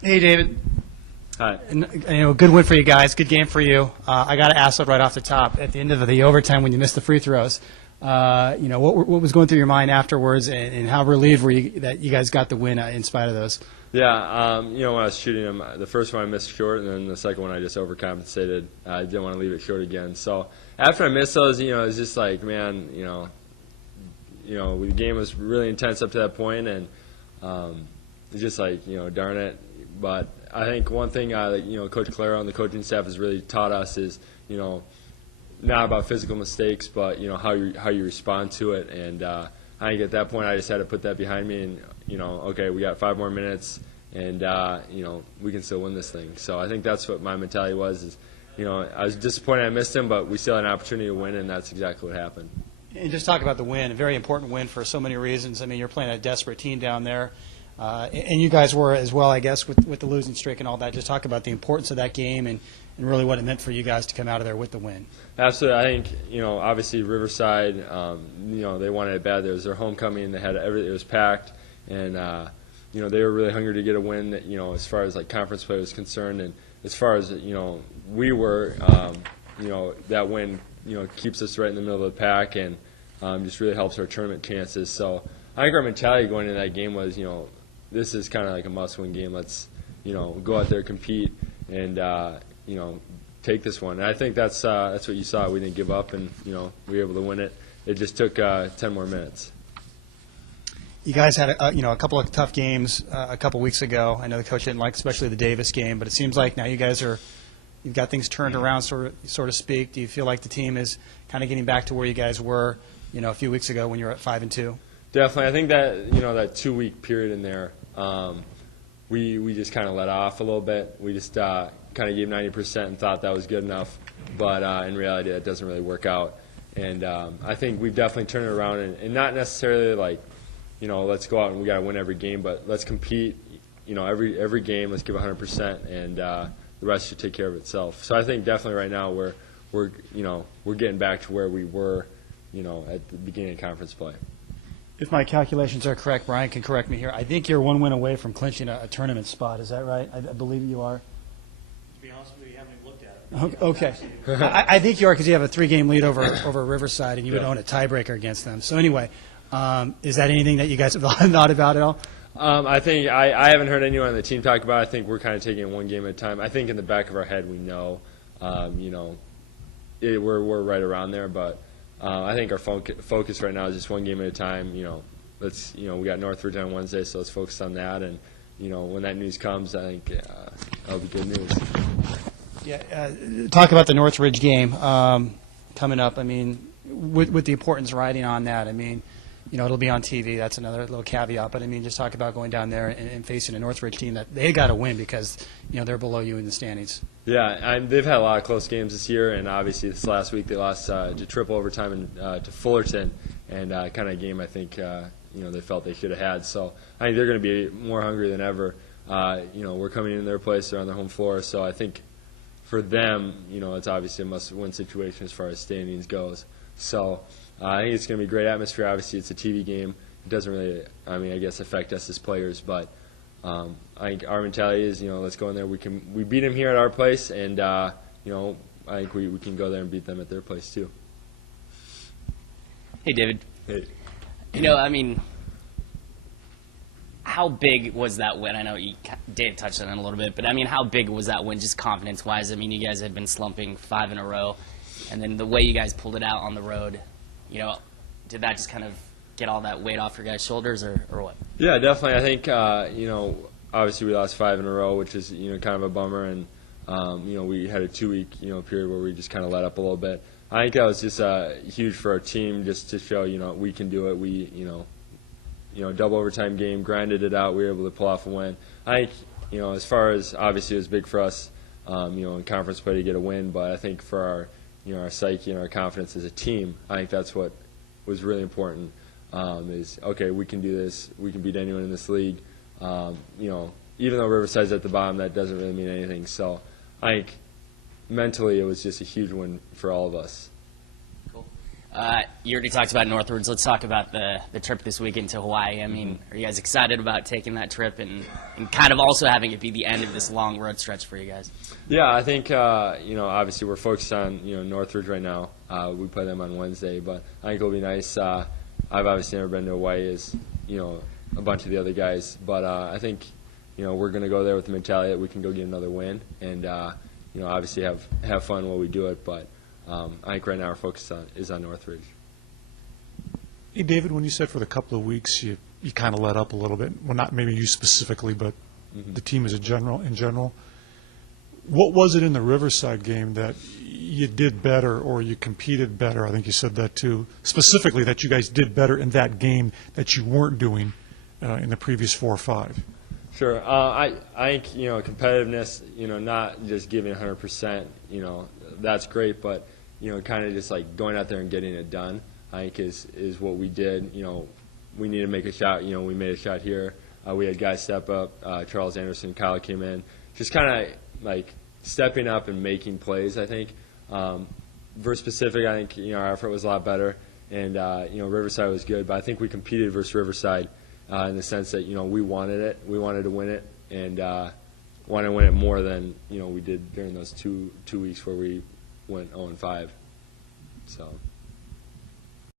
Hey, David. Hi. Good win for you guys. Good game for you. I got to ask right off the top. At the end of the overtime, when you missed the free throws, what was going through your mind afterwards, and how relieved were you that you guys got the win in spite of those? Yeah, when I was shooting them, the first one I missed short, and then the second one I just overcompensated. I didn't want to leave it short again. So after I missed those, it was just like, man, the game was really intense up to that point, and it's just like, darn it. But I think one thing, Coach Calero and the coaching staff has really taught us is, not about physical mistakes, but how you respond to it. And I think at that point I just had to put that behind me, and okay, we got 5 more minutes, and we can still win this thing. So I think that's what my mentality was. Is I was disappointed I missed him, but we still had an opportunity to win, and that's exactly what happened. And just talk about the win, a very important win for so many reasons. I mean, you're playing a desperate team down there. And you guys were as well, I guess, with the losing streak and all that. Just talk about the importance of that game and really what it meant for you guys to come out of there with the win. Absolutely. I think, obviously Riverside, they wanted it bad. There was their homecoming. They had everything. It was packed. And, they were really hungry to get a win, as far as, conference play was concerned. And as far as, we were, that win, keeps us right in the middle of the pack and just really helps our tournament chances. So I think our mentality going into that game was, this is kind of like a must-win game. Let's, go out there, compete, and take this one. And I think that's what you saw. We didn't give up, and we were able to win it. It just took 10 more minutes. You guys had a couple of tough games a couple weeks ago. I know the coach didn't like, especially the Davis game, but it seems like now you've got things turned around, sort of speak. Do you feel like the team is kind of getting back to where you guys were, a few weeks ago when you were at 5-2? Definitely. I think that that 2-week period in there, we just kind of let off a little bit. We just kind of gave 90% and thought that was good enough, but in reality that doesn't really work out. And I think we've definitely turned it around, and not necessarily like, let's go out and we got to win every game, but let's compete. Every game, let's give 100%, and the rest should take care of itself. So I think definitely right now we're getting back to where we were, at the beginning of conference play. If my calculations are correct, Brian can correct me here. I think you're one win away from clinching a tournament spot. Is that right? I believe you are. To be honest with you, you haven't even looked at it. Okay. I think you are, because you have a 3-game lead over Riverside, and you would own a tiebreaker against them. So anyway, is that anything that you guys have thought about at all? I think I haven't heard anyone on the team talk about it. I think we're kind of taking it one game at a time. I think in the back of our head we know, we're right around there, but I think our focus right now is just one game at a time. We got Northridge on Wednesday, so let's focus on that. And when that news comes, I think that'll be good news. Yeah, talk about the Northridge game coming up. I mean, with the importance riding on that. I mean, it'll be on TV. That's another little caveat. But I mean, just talk about going down there and facing a Northridge team that they got to win because they're below you in the standings. Yeah, they've had a lot of close games this year, and obviously this last week they lost to triple overtime and to Fullerton, and kind of a game I think they felt they should have had. So I think they're going to be more hungry than ever. We're coming in their place; they're on their home floor, so I think for them, it's obviously a must-win situation as far as standings goes. So I think it's going to be a great atmosphere. Obviously, it's a TV game. It doesn't really, I guess, affect us as players, but I think our mentality is, let's go in there. We beat them here at our place, and I think we can go there and beat them at their place too. Hey, David. Hey. How big was that win? I know Dave touched on it a little bit, but how big was that win, just confidence-wise? You guys had been slumping 5 in a row, and then the way you guys pulled it out on the road, did that just kind of get all that weight off your guys' shoulders, or what? Yeah, definitely. I think, obviously we lost 5 in a row, which is, kind of a bummer, and, we had a 2-week, period where we just kind of let up a little bit. I think that was just huge for our team, just to show, we can do it. We, double overtime game, grinded it out. We were able to pull off a win. I think, as far as, obviously it was big for us, in conference play to get a win, but I think for our, our psyche and our confidence as a team, I think that's what was really important. Is okay, we can do this. We can beat anyone in this league. Even though Riverside's at the bottom, that doesn't really mean anything. So I think mentally it was just a huge win for all of us. Cool. You already talked about Northridge. Let's talk about the trip this weekend to Hawaii. I mean, are you guys excited about taking that trip and kind of also having it be the end of this long road stretch for you guys? Yeah, I think obviously we're focused on Northridge right now. We play them on Wednesday, but I think it'll be nice. I've obviously never been to Hawaii as a bunch of the other guys, but I think we're going to go there with the mentality that we can go get another win, and obviously have fun while we do it. But I think right now our focus is on Northridge. Hey, David, when you said for the couple of weeks you kind of let up a little bit, well, not maybe you specifically, but the team as in general, what was it in the Riverside game that you did better or you competed better? I think you said that too. Specifically, that you guys did better in that game that you weren't doing in the previous 4 or 5. Sure. I think competitiveness. Not just giving 100%. That's great, but kind of just like going out there and getting it done. I think is what we did. We need to make a shot. We made a shot here. We had guys step up. Charles Anderson, Kyle came in. Just kind of like stepping up and making plays. I think versus Pacific, I think our effort was a lot better, and Riverside was good. But I think we competed versus Riverside in the sense that we wanted it. We wanted to win it, and wanted to win it more than we did during those two weeks where we went 0-5. So.